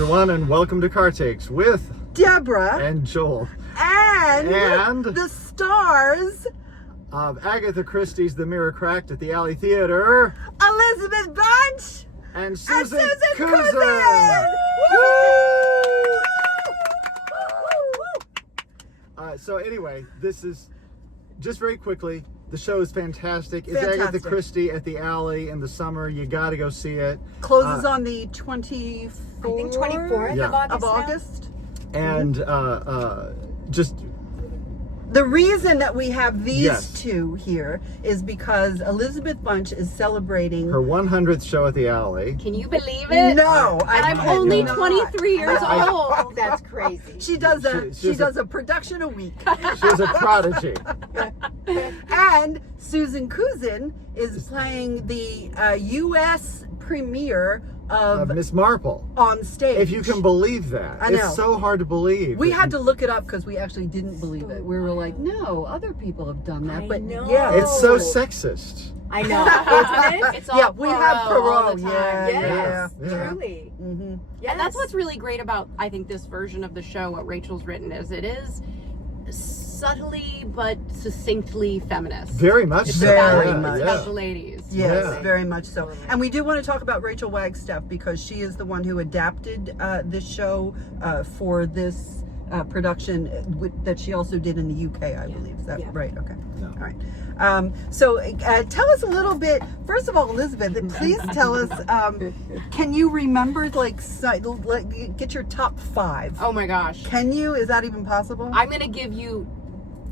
everyone, and welcome to Car Takes with Deborah and Joel and the stars of Agatha Christie's The Mirror Cracked at the Alley Theater, Elizabeth Bunch and Susan Koozin. Koozin. So anyway, this is just very quickly. The show is fantastic. It's Agatha Christie at the Alley in the summer. You got to go see it. Closes on the 24th. I think 24th of August. And just the reason that we have these two here is because Elizabeth Bunch is celebrating her 100th show at the Alley. Can you believe it? No, I'm only 23 years old. That's crazy. She does a production a week. She's a prodigy. And Susan Koozin is playing the U.S. premiere of Miss Marple on stage. If you can believe that. I know. It's so hard to believe. We had to look it up because we actually didn't believe it. We were like, no, other people have done that. But know. yeah, It's so sexist. I know. Isn't it? It's all we have Perot all the Perot. time. Yes, Yeah. truly. Mm-hmm. Yes. And that's what's really great about, I think, this version of the show, what Rachel's written is, it is subtly but succinctly feminist. Very much It's so. about, Very much. it's about the ladies. Yes, Yeah. very much so. And we do want to talk about Rachel Wagstaff because she is the one who adapted this show for this production that she also did in the UK, I believe. Is that right? Okay. No. All right. So tell us a little bit. First of all, Elizabeth, please tell us, can you remember, get your top 5? Oh my gosh. Can you? Is that even possible? I'm going to give you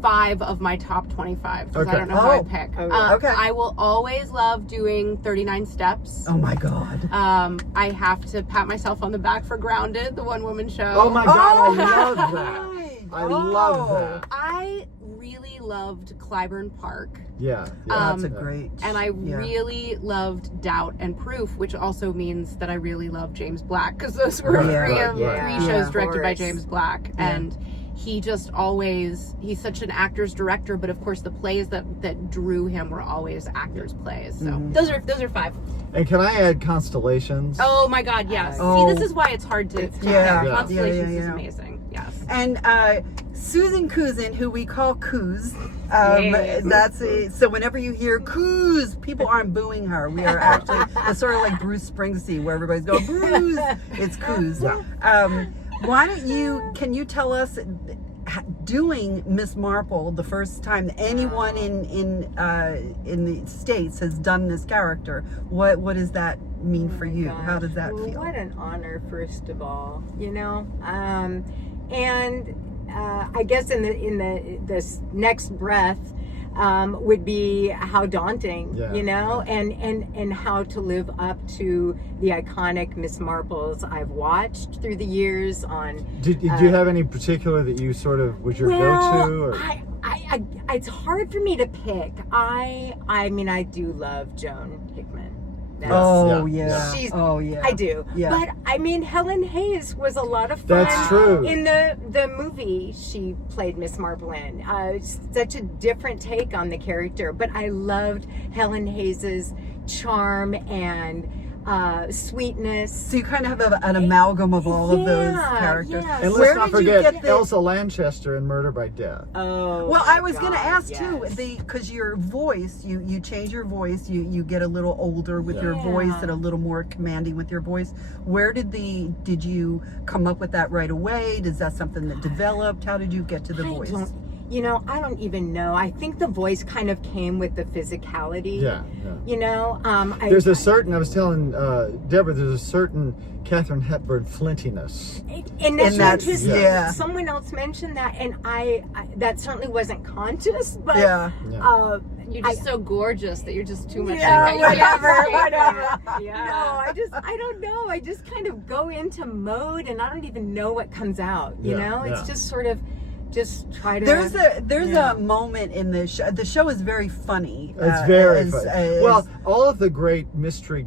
5 of my top 25 because Okay. I don't know who I pick. Okay. I will always love doing 39 Steps. Oh my God. I have to pat myself on the back for Grounded, the one-woman show. Oh my God, Oh, I love that. right. I love that. I really loved Clybourne Park. Yeah. That's a great. And I really loved Doubt and Proof, which also means that I really love James Black because those were three shows directed by James Black. Yeah. And he just always, he's such an actor's director, but of course the plays that drew him were always actors' plays. So those are 5. And can I add Constellations? Oh my God, yes. Oh. See, this is why it's hard to pick. Constellations is amazing. Yes. And Susan Koozin, who we call Kooz, so whenever you hear Kooz, people aren't booing her. We are actually, it's sort of like Bruce Springsteen, where everybody's going, Bruce, it's Kooz. Can you tell us, doing Miss Marple the first time anyone in the States has done this character, what does that mean for you? Gosh. How does that feel? What an honor, first of all, and I guess in this next breath would be how daunting, and how to live up to the iconic Miss Marples I've watched through the years on. Did you have any particular that you sort of was your go-to? Or? I it's hard for me to pick. I mean, I do love Joan Hickman. I do. Yeah. But I mean, Helen Hayes was a lot of fun. That's true. In the movie she played Miss Marple in. Such a different take on the character. But I loved Helen Hayes's charm and sweetness. So you kind of have an amalgam of all of those characters. Yes. And let's not forget Elsa Lanchester in Murder by Death. Oh, well, I was going to ask too, because your voice, you change your voice, you get a little older with your voice and a little more commanding with your voice. Where did you come up with that right away? Is that something that developed? How did you get to the voice? I don't even know. I think the voice kind of came with the physicality. Yeah. There's I was telling Deborah, there's a certain Katharine Hepburn flintiness. And that's interesting. Someone else mentioned that, and I that certainly wasn't conscious, but you're just so gorgeous that you're just too much. Whatever. No, I don't know. I just kind of go into mode, and I don't even know what comes out. It's just sort of. Just try to. There's a moment in the show. The show is very funny. It's very funny. Well, all of the great mystery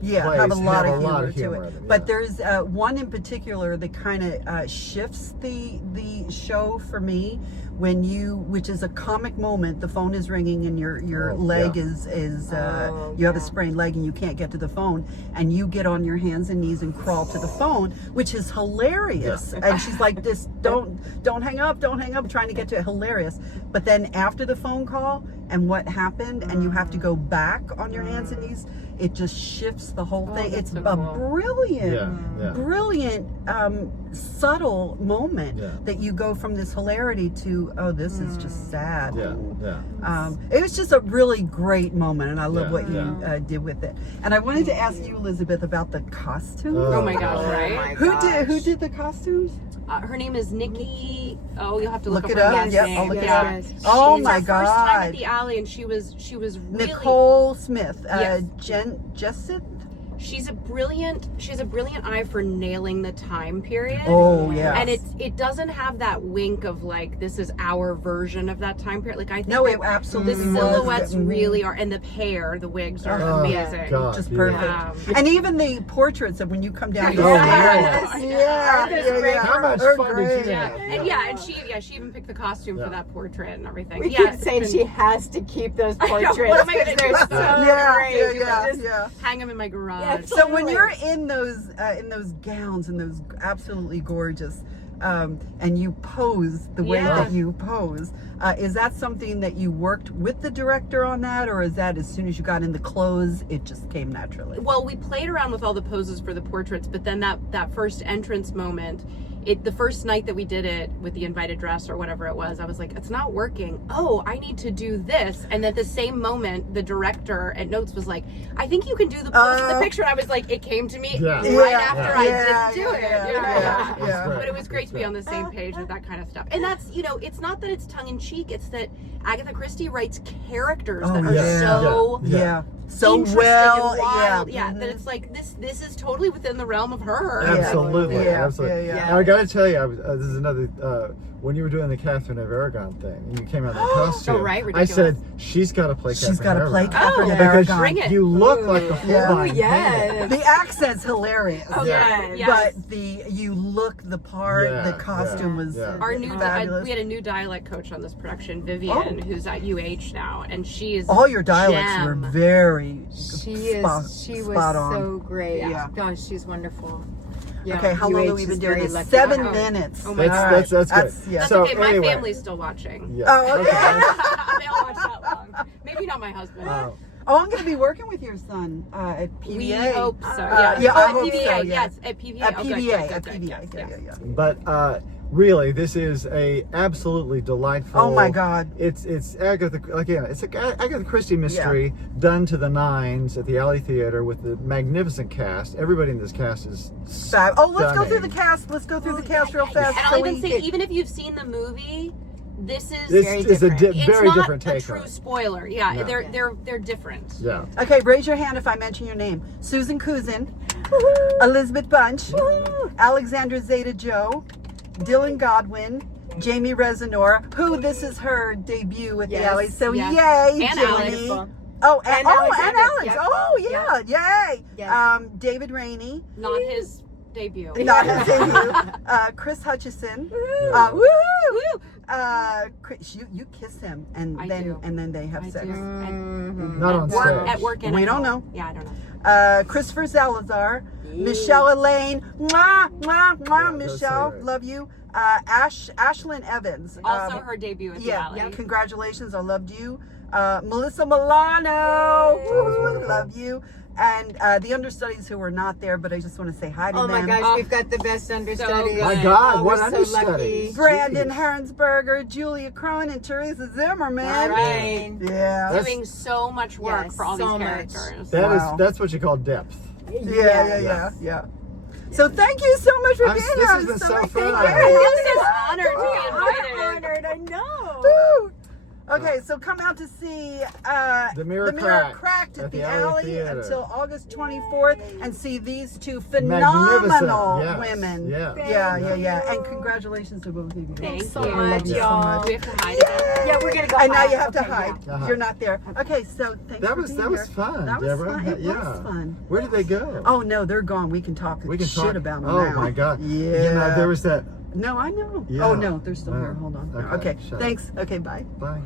plays have a lot of humor to it. But there's one in particular that kind of shifts the show for me, which is a comic moment, the phone is ringing and your leg is you have a sprained leg and you can't get to the phone, and you get on your hands and knees and crawl to the phone, which is hilarious. And she's like, this, don't hang up, trying to get to it, hilarious. But then after the phone call and what happened, and you have to go back on your hands and knees, it just shifts the whole thing. It's a brilliant, subtle moment that you go from this hilarity to, oh, this is just sad. It was just a really great moment, and I love what you did with it. And I wanted to ask you, Elizabeth, about the costumes. Oh my gosh, right? Who did the costumes? Her name is Nikki. Oh, you'll have to look it up. up. Yep, I'll look it up. Oh my God! First time at the alley, and she was really Nicole Smith. Yes. Jessit. She has a brilliant eye for nailing the time period. Oh yeah. And it doesn't have that wink of like, this is our version of that time period. Like, I think it absolutely the silhouettes really are, and the hair, the wigs are amazing. God, just perfect. And even the portraits of when you come down. How much fun did you have? And she even picked the costume for that portrait and everything. We keep saying she has to keep those portraits. What am I gonna do? They're so great. Hang them in my garage. So when you're in those gowns and those absolutely gorgeous, and you pose the way that you pose, is that something that you worked with the director on that, or is that as soon as you got in the clothes, it just came naturally? Well, we played around with all the poses for the portraits, but then that first entrance moment, the first night that we did it with the invited dress or whatever it was, I was like, it's not working. Oh, I need to do this. And at the same moment, the director at Notes was like, I think you can do the pose in the picture. And I was like, it came to me right after I did do it. But it was great to be on the same page with that kind of stuff. And that's, it's not that it's tongue in cheek, it's that Agatha Christie writes characters that are so well, that it's like this is totally within the realm of her. Absolutely. Now, I gotta tell you, this is another. When you were doing the Catherine of Aragon thing, and you came out in the costume, I said she's got to play. She's got to play Catherine of Aragon. Bring it. You look like the full The accent's hilarious. But you look the part. The costume was our new. fabulous. We had a new dialect coach on this production, Vivian, who's at UH now, and she is all your dialects were very. She was so great. Gosh, she's wonderful. Okay, how long have we been doing this? 7 minutes. Oh my God. That's good. That's so, okay. Anyway. My family's still watching. Oh, okay. They all watch that long. Maybe not my husband. Oh, I'm going to be working with your son at PVA. We hope so. I hope PVA, so. Yes, at PVA. At PVA. Yes. But really, this is a absolutely delightful. Oh my God! It's Agatha again. It's a Agatha Christie mystery done to the nines at the Alley Theater with the magnificent cast. Everybody in this cast is stunning. Let's go through the cast. Let's go through the cast real fast. And I'll even say, even if you've seen the movie, this is very different. Very different take. It's not a true spoiler. Yeah, they're different. Yeah. Okay, raise your hand if I mention your name. Susan Koozin, Elizabeth Bunch, Alexandra Zeta-Joe, Dylan Godwin, Jamie Reznor, who this is her debut at the Alley. So yay, and Jamie. Alex. And Alex. Yep. Oh yeah, yay. Yes. David Rainey. Not his debut. Not his debut. Chris Hutchison. Woo! You kiss him, and then they have sex. Not on stage. At work and we don't know. Yeah, I don't know. Christopher Salazar, Michelle Elaine, Michelle, love you. Ashlyn Evans, also her debut at the Alley. Congratulations, I loved you. Melissa Milano, love you. And the understudies who were not there, but I just want to say hi to them. Oh my gosh, we've got the best understudies. So my God, what we're so understudies? Brandon Hernsberger, Julia Krohn, and Teresa Zimmerman. Right. Yeah. Doing so much work for all these characters. That's what you call depth. Yeah. So thank you so much for being here. This has been so fun. I'm so honored to be invited. Honored, I know. Woo. Okay, so come out to see The Mirror Cracked at the Alley Theater until August 24th and see these two phenomenal women. Yeah. And congratulations to both of you. Thank so you. much, y'all. We have to hide again. Yeah, we're gonna go. And now you have to hide. You're not there. Okay, so thanks That for was being that was here. fun, That was Deborah. fun. It was fun. Where did they go? Oh no, they're gone. We can talk shit about them now. Oh my God. Yeah. There was that No, I know. Yeah. Oh no, they're still here. Hold on. Okay, Okay. shut up. Thanks. Okay, bye. Bye.